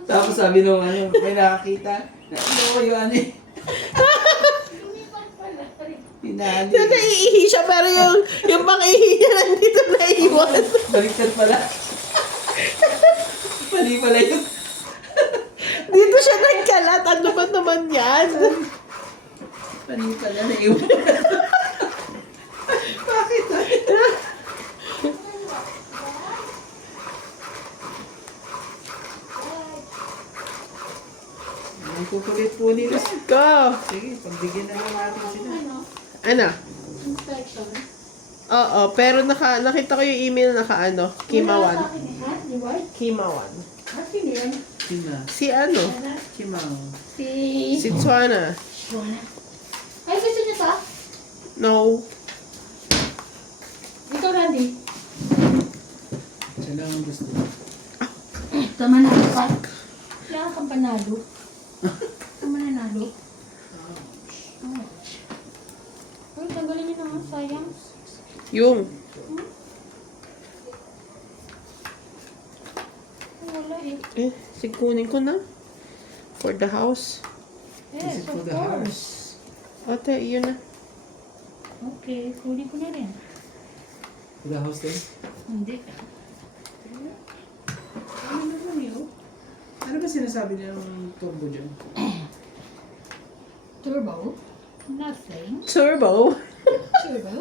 Tapos sabi nung ano, may nakakita. Ano ko yung ano eh. Pinali. Na naiihi siya, pero yung pang-ihi niya nandito naiiwan. Baliktad pala. Mali pala yun. Dito siya nagkalat. Ano ba naman yan? Mali pala, naiwan. Bakit? Ang kukulit po nila. Go. Sige, pagbigyan na lang natin sila. Ano? Inspection. Oo, pero nakita ko yung email na Wala sa Kimawan. akin eh, ha? Di ba? Kimawan. Akin yun. Kima. Si ano? Kimang. Si... Si Tsuana. Shona. Ay, gusto niyo to? No. Ikaw, Randy. Siya lang ang gusto. Tama na ako pa. Kailangan kang panalo. Tama na nalo. Ouch. Uy, tanggalin niyo naman. Sayang. Yung. Ay, wala eh. Sikunin ko na. For the house. Yes, it for of the course. Ate, yun na. Okay, kunin ko na rin. For the house din? Hindi. Ano naman yun? Ano ba sinasabi niya ng turbo dyan? Turbo? Nothing. Turbo. Turbo?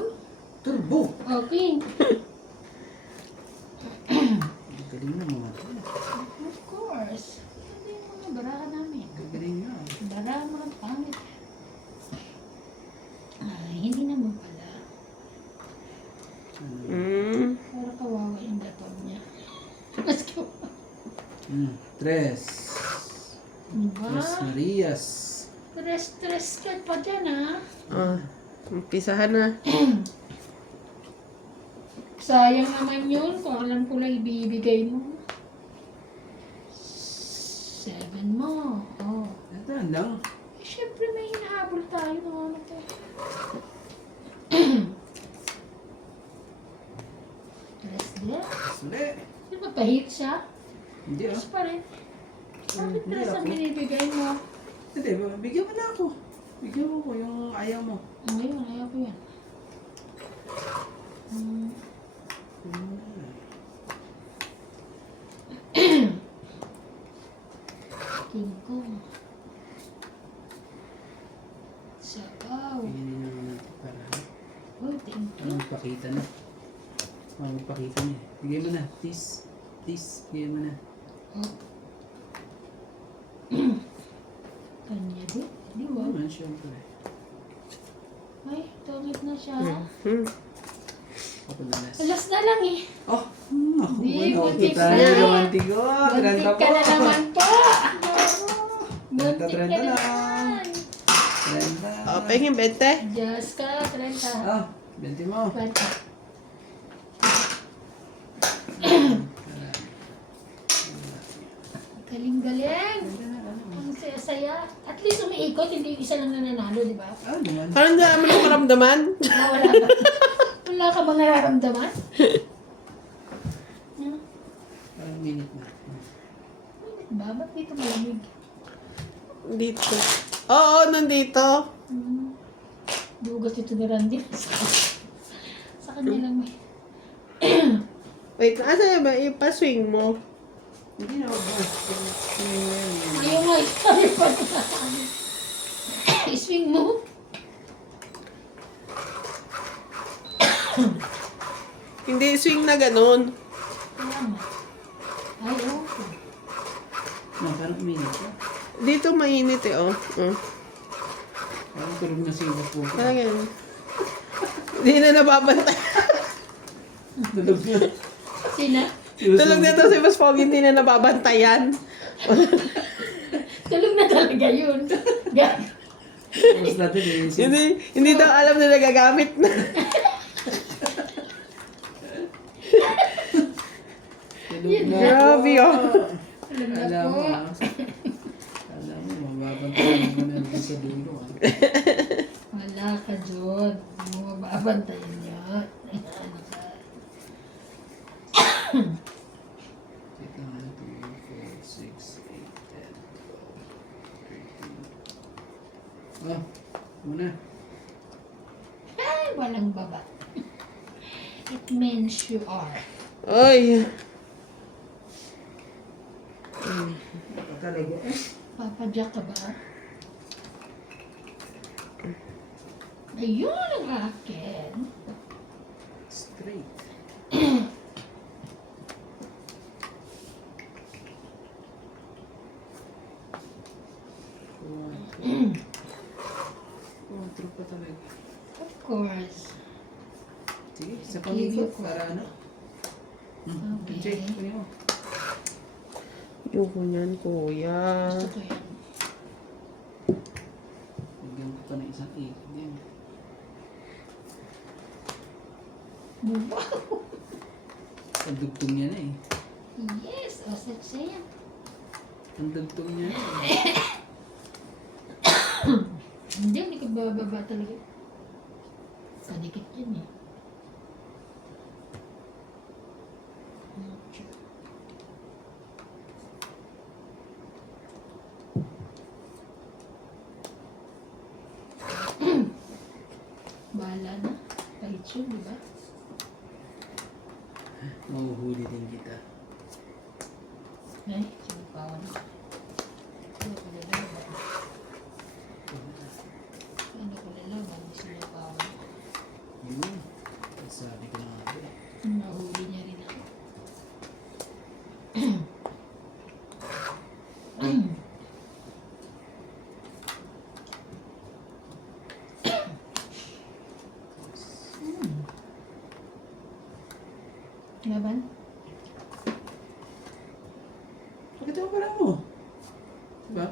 Turbo! Okay. Ang galing na mga to. Of course. Hindi yung mga baraha namin. Ang galing nga. Baraha mga pangit. Ay, hindi naman pala. Para kawawa yung laptop niya. Mas kawawa. Tres. Diba? Tres Marias. Stress ka pa dyan, ha? Umpisahan na. Sayang naman yun kung alam ko lang ibibigay mo. 7 mo. Oh. Ito lang. Eh, syempre may hinahabol tayo ng ano ko. Stress din. Suli. Di ba pahit siya? Hindi ah. Stress pa rin. Bakit Hindi stress ang ako. binibigay mo? Hindi, bigyan mo na ako. Bigyan mo ko yung ayaw mo. Ngayon, ayaw ko yan. King Kong. Sabaw. Bigyan na natin para Oh, thank you. magpakita na. Magpakita niya. Bigyan mo na. Please. Please, bigyan mo na. Oh. Kanya din. Di ba? Naman, syempre. Ay, tungit na siya. Ako na last. Alas na lang eh. Oh! Ako Di, ba? buntik Kita na. niyo, romantic ko. Buntik 30 po. ka na naman po. Buntik ka 30 na lang. naman. 30. Pahingin 20. Diyos ka, 30. Oh, 20 mo. 20. Galing-galing. Ang saya-saya. At least umiikot, hindi yung isa lang nananalo, di ba? Ah, naman. Parang hindi naman ako karamdaman. Wala ka. Wala ka bang nararamdaman? Hmm? Parang minute na. Ba? Ba't dito malamig? Dito. Oo, nandito. Hmm. Dugat ito ni Randy. Sa kanya lang may. Wait, asa ba? Ipaswing mo. Hindi na ako. Ayaw nga, sabi pa na. I-swing mo. Hindi, swing na ganun. Kaya nga. Ayaw ko. No, parang uminit ka. Dito mainit eh, oh. Parang tulog na siya po. Parang ganun. Hindi na nababantay. Tulog na. Sina? Tulog na to si Mas Pogi, hindi na nababantayan. Tulog na talaga yun. Gag. Tapos natin iisip. Hindi daw alam na nagagamit na. Tulog na. Grabe, oh. Alam na Alam po. mo, alam mo, mababantayan mo na sa dulo. Wala ka dyan. Hindi mo mababantayan yan. Ano ka? Ito na, 2, 4, 6, 8, 10, 12, 13. Oh, muna. Ay, walang baba. It means you are. Oy. Talaga eh. Papadyak ka ba? Ayun ang akin. Straight. True pa talaga. Of course. Sige, sa pangikot para ano? Okay. Check, kunin mo. Ayoko niyan, kuya. Gusto ko yan. Bigyan ko pa ng isang ikot din. Wow! Ang dugtong niya na eh. Yes! O, sexy yan. Ang dugtong niya na eh. Hindi ka bababa talaga. Kadikit yan eh. Bahala na. Kahit yun, di ba? Mahuhuli din kita. Ay, sinipawan ko. Ano ko lalaban? Ano ko lalaban? Sinipawan ko. Yun. Sabi ko na nga ba. Nahuli niya rin ako. Laban? Bakit ako parang mo? Diba?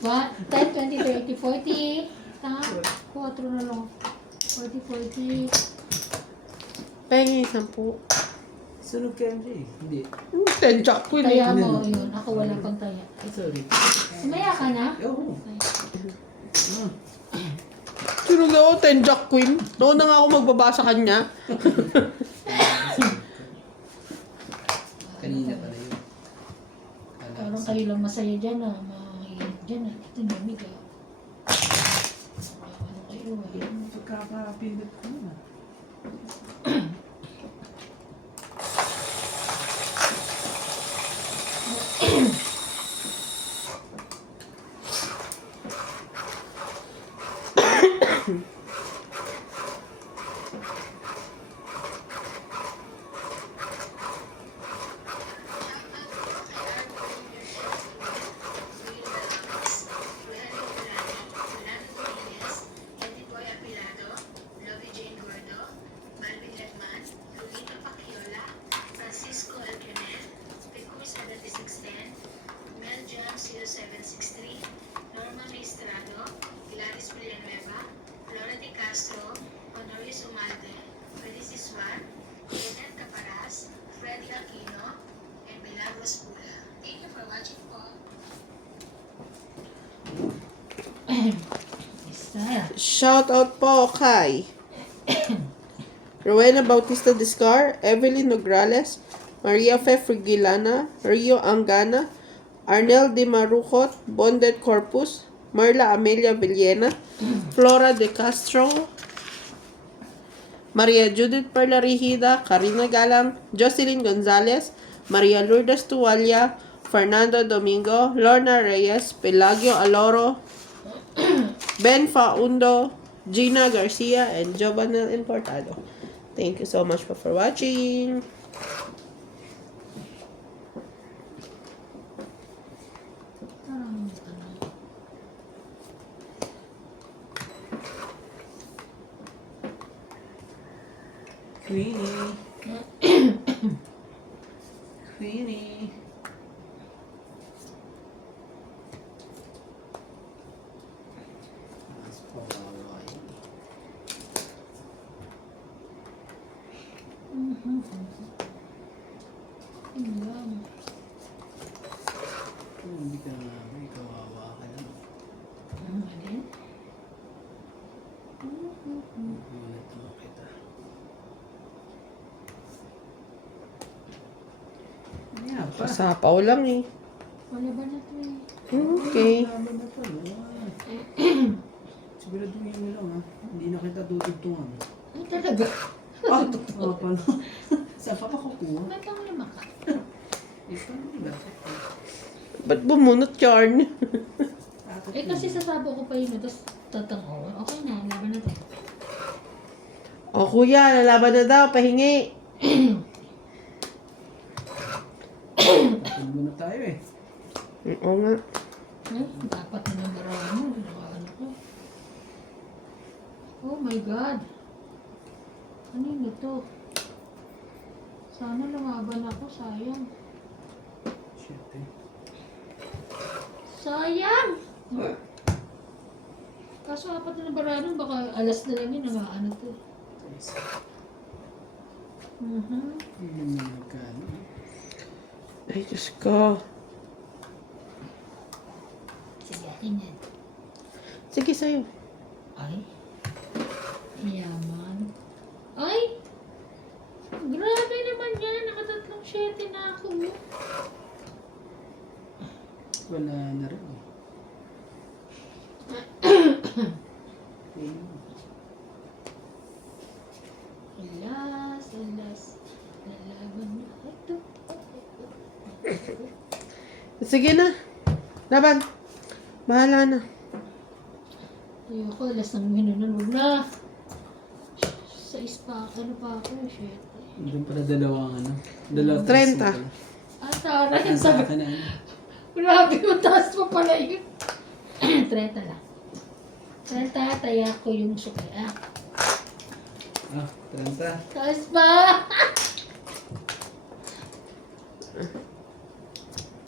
What? 10, 20, 30, 40. Tama? 4 na lang. 40, 40. Pengi, 10. Sunog ka MJ? Hindi. Tenjak ko Taya eh. mo, yun. Ako wala pang taya. Ay, sorry. Sumaya ka na? Oo. Ah. Sunog na ako, Tenjak Queen. Noon na nga ako magbabasa kanya. Kanina pala yun. Parang kayo lang masaya dyan ah. Mahilig dyan ah. Ito namig ah. Ano kayo ah. Pagkakapindot ko na. Francisco Alcanet, Picur 7610, Mel John 0763, Norma Maestrado, Gladys Villanueva, Flora de Castro, Honorius Umalde, Felicis Juan, Eden Caparaz, Freddy Aquino, and Milagros Pula. Thank you for watching po. Isa. Shout out po kay Rowena Bautista Discar, Evelyn Nograles, Maria Fe Frigilana, Rio Angana, Arnel Di Marucot, Bondet Corpus, Marla Amelia Villena, Flora De Castro, Maria Judith Perla Rigida, Karina Galang, Jocelyn Gonzalez, Maria Lourdes Tuwalia, Fernando Domingo, Lorna Reyes, Pelagio Aloro, Ben Faundo, Gina Garcia, and Jobanel Importado. Thank you so much for watching. Maraming tanong. Queenie. Queenie. Mas kawawa yun. Ayan. Kung hindi ka nga, may kawawa ka lang. Alin? Ulit naman kita. Yeah, pa. Sapaw lang eh. Wala ba na ito eh? Okay. Laban na to, no? Siguraduhin mo lang, ha? Hindi na kita tutugtungan. Ay, talaga? Ah, totoo pa, no? Saan pa makukuha? Ba't ang lima ka? Ito, hindi ba? Ba't bumunot yarn? Eh, kasi sasabo ko pa yun, tapos tatangaw. Okay na, laban na to. O kuya, lalaban na daw, pahingi. Tapos muna tayo, eh. Oo nga. Ay, dapat na ng barang mo. Ano ko? Oh my God. Ano yun ito? Sana lumaban ako, sayang. Shit, eh. Sayang! Kaso apat na barano, baka alas na lang yun, ano to. Hindi mo magkano. Ay, Diyos ko. Sige, akin yan. Sige, sa'yo. Ay. Yaman. Ay! Grabe naman yan. Nakatatlong 7 na ako. Wala na rin, eh. Alas, alas. Lalaban na. Ito. Sige na. Laban. Bahala na. Ayoko, alas ng minunan. Huwag na. Sa ispa, ano pa ako, shit. Doon pala dalawang, ano? Dalawang 30. Ah, tara, yung Sa sabi. akin na, ano? Grabe, mataas pa pala yun. 30 lang. 30, taya ko yung suki. Ah, Ah, 30. taas pa!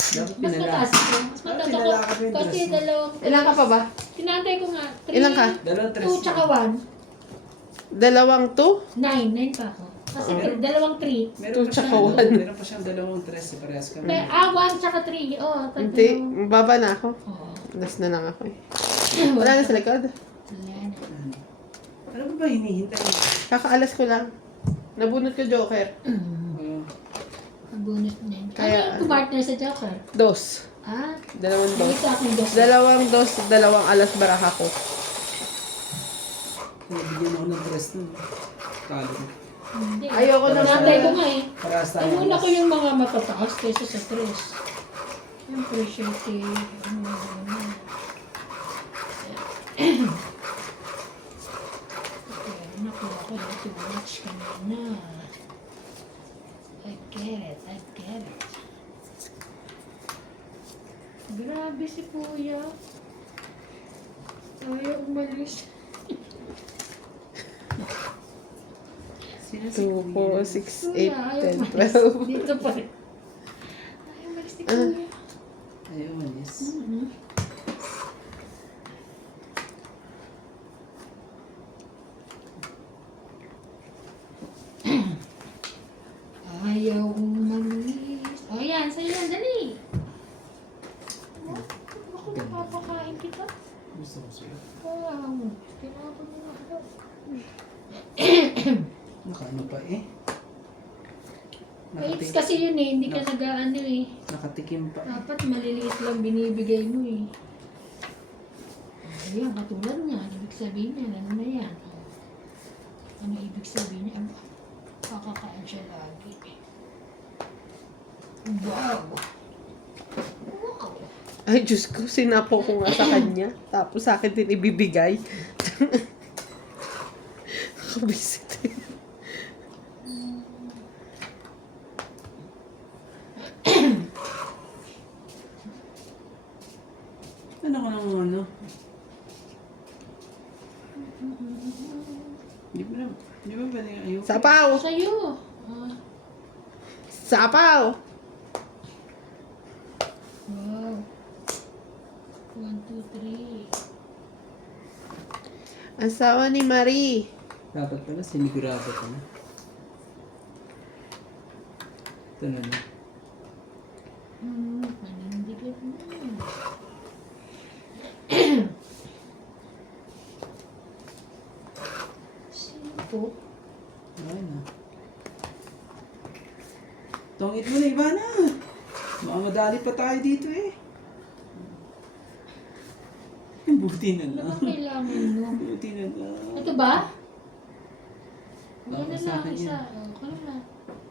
Dapat Mas mataas ko. Mas mataas ako. pinalakad mo yung Kasi dress mo. dalawang... Ilan ka pa ba? Tinantay ko nga. Ilan ka? Dalawang 2 tsaka 1. Dalawang 2? 9 pa ako. Kasi dalawang 3. Meron Two pa tsaka siyang, one. meron pa siyang dalawang 13, parehas kami. 1 tsaka 3. Oh, Hindi. tatlo. Baba na ako. Oo. Last na lang ako eh. Wala na sa likod. Wala na. Ano ba ba hinihintay mo? Kakaalas ko lang. Nabunot ko Joker. Ang bonus na yun. Kaya- Ano yung partner sa Joker? Dos. Ah, Dalawang dos. nakita akong dos. Dalawang alas baraka ko. Nabigyan ako ng dress nun. Talo ko. Hindi. Ayoko na Tinantay ko nga eh. Parehas tayo. Ay, muna ko yung mga matataas kaysa sa 3. Siyempre, syempre, ano. Okay, nakuha ko yung too much kanina. I get it. Grabe si Kuya. Ayaw umalis. 2, 4, 6, Kuya, 8, ayaw 10, umalis. 12. Dito pa rin. Ayaw umalis ni Kuya. Ayaw, manis. Mhm. Ayaw umalis. O yan, sa'yo yan, dali. Ako napapakain kita. Gusto ko sa'yo. Wow. Tinapon mo nga ako. Nakaano pa eh. It's kasi yun eh, hindi ka nag-ano eh. Nakatikim pa. Dapat maliliit lang binibigay mo eh. Ayan, katulad niya. Ibig sabihin niya, ano na yan? Ano ibig sabihin niya? Aba, kakakain siya lagi. Wow! Wow! Ay, Diyos ko, sinapo ko nga sa kanya. Tapos sa akin din ibibigay. Nakabisit eh. Ano ko nang ano? Di ba pwede ayoko? Sapaw! Sa'yo! Ah, Sapaw! wow! 1, 2, 3. Asawa ni Marie. Dapat pala sinigurado ko na. Ito na na. Panindigan mo. Sino? Ay na. Tongit mo na, Ivana. Madali pa tayo dito eh. Buti na Ano lang. ba kailangan mo? Buti na lang. Ito ba? Oo, Wala sa na, akin isa. yan. Kaya na.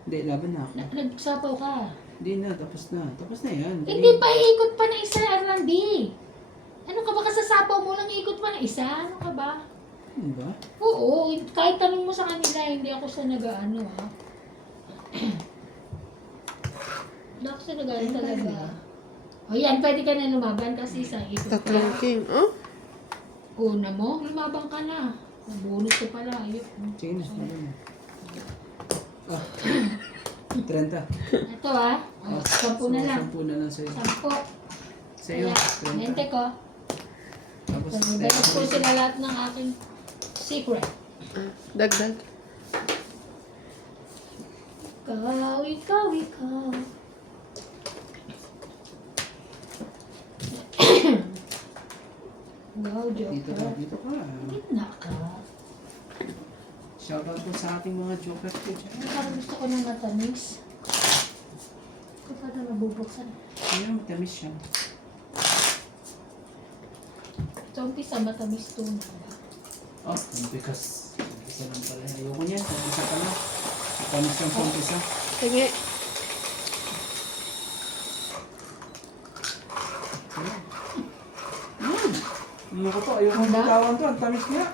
Hindi, laban na ako. Nagsapaw ka. Hindi na, tapos na. Tapos na yan. Hindi pa iikot pa na isa, Arlandi. Ano ka ba kasasapaw mo lang ikot pa na isa? Ano ka ba? Ano ba? Oo, kahit tanong mo sa kanila, hindi ako sa nag-ano ha. Hindi ako sa nag-ano Ayun, talaga. tayo, O yan, pwede ka na lumaban kasi isang ikot ka. Tatlong king. Oh? Una mo, lumabang ka na. Bonus ko pala. Ayun. Sige na, laban na. Ah. 30. Ito ha. O, 10 na lang. 10 na lang sa'yo. 10. Sa'yo, Kaya, 30. ko. Tapos, Nagbayad ko sila lahat ng aking secret. Dagdag. Ikaw. Wow, dito ka, Joker. dito ka. Gitna ka. Shoutout po sa ating mga joker ko dyan. Parang gusto ko ng matamis. Ko pa na mabubuksan. Ayun, matamis siya. Ito umpisa matamis to na ba? Oh, because umpisa lang pala. Ayoko niyan, umpisa pala. Matamis lang sa umpisa. Tingi. Ano ko to, ayoko Ano? bitawan to, ang tamis niya.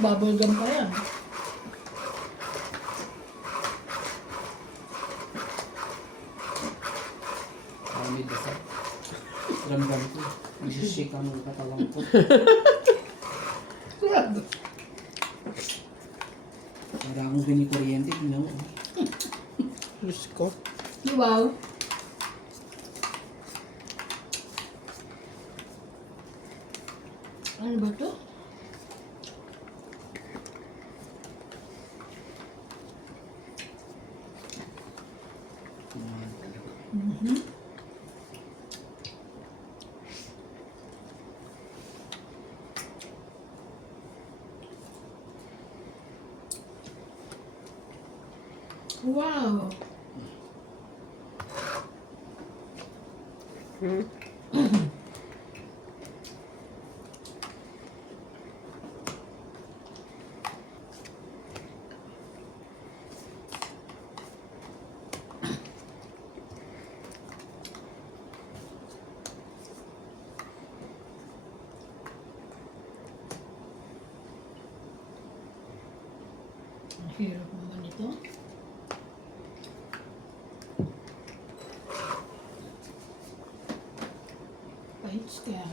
Bubble gum pa yan. May dasal. Ramdam ko. Nag-shake ang katawan ko. Para akong ganikuryente, tingnan mo. Diyos ko. Wow. Ano ba to? Wow. Hmm. Ang hirap naman ito. Paits kaya.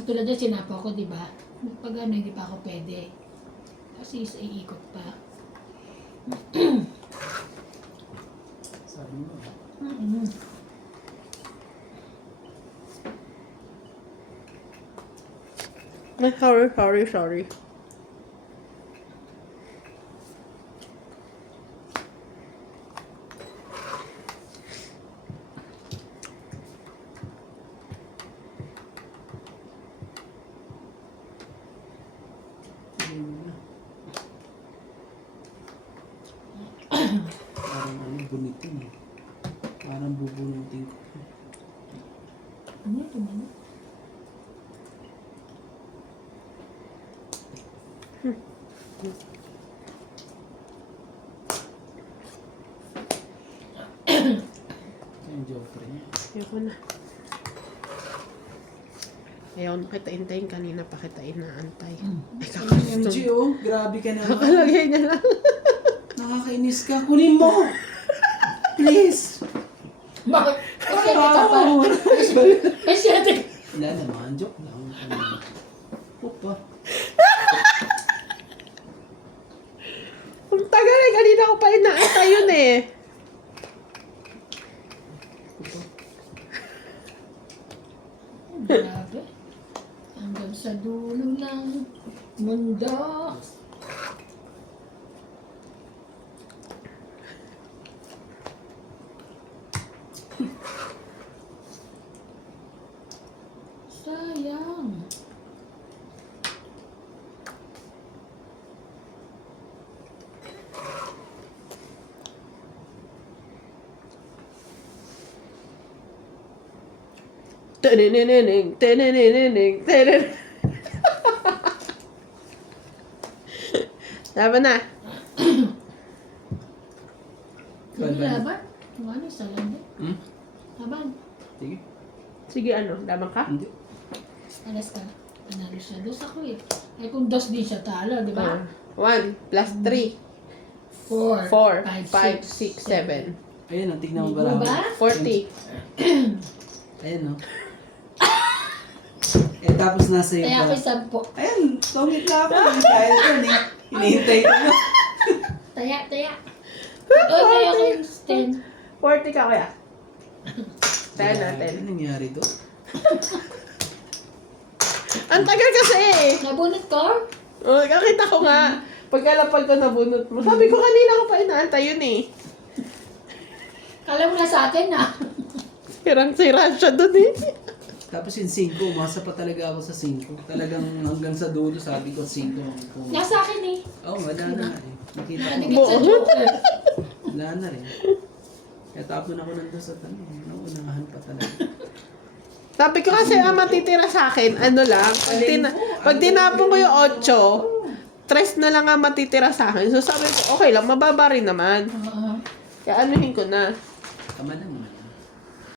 Tulad na sinapa ko, di ba? Pag ano, hindi pa ako pwede. Kasi isa iikot pa. Sabi mo. Mm-hmm. Sorry. Parang ano, bunitin eh. Parang bubunutin ko. Ano ito, ano? Yung Joffrey niya. Ayoko na. Ayaw na kita intayin. Kanina pa kita inaantay. Ay, MG oh, grabe ka naman. kakalagay niya lang. Nakakainis ka. Kunin mo! Please! Bakit? Pasyente ka pa. Pasyente ka. Wala naman, joke lang. Opa. Ang tagal eh. Kanina ko pa inaantay yun eh. Grabe. Hanggang sa dulo ng mundo. Sayang. Teneneneng. Laban na. Ano laban? Ano, isa lang din. Hmm? Laban. Sige. Sige, ano? Laban ka? Hindi. Alas ka. Panalo siya. Dos ako eh. Ay kung dos din siya talo, di ba? 1 plus 3. 4, 4, 5, 6, 7. Ayun oh, tignan mo Di ba? 40. Ayun oh. Eh tapos nasa iyo Kaya pa. ako 10. Ayun, tumit na ako. Dahil dyan eh. Hinihintay ko na. Taya. Taya ko yung 10. 40 ka kaya? Tayo natin. Ano nangyari doon? Ang tagal kasi eh. Nabunot ko? Oh, kakita ko nga. Pagkalapag ko nabunot mo. Sabi ko kanina ko pa inaantay yun eh. Kala mo na sa akin na. Sirang-sira siya dun eh. Tapos yung 5, umasa pa talaga ako sa 5. Talagang hanggang sa dulo sabi ko 5 ako. Nasa akin eh. Oh, wala na nga eh. Nakita ko. Nadigit sa joker. Wala na rin. Kaya tapon ako nandun sa tanong. Naunahan pa talaga. Sabi ko kasi ang matitira sa akin, ano lang, pag tinapon ko yung 8, 3 na lang ang matitira sa akin. So sabi ko, okay lang, mababa rin naman. Oo. Kaya anuhin ko na. Tama naman.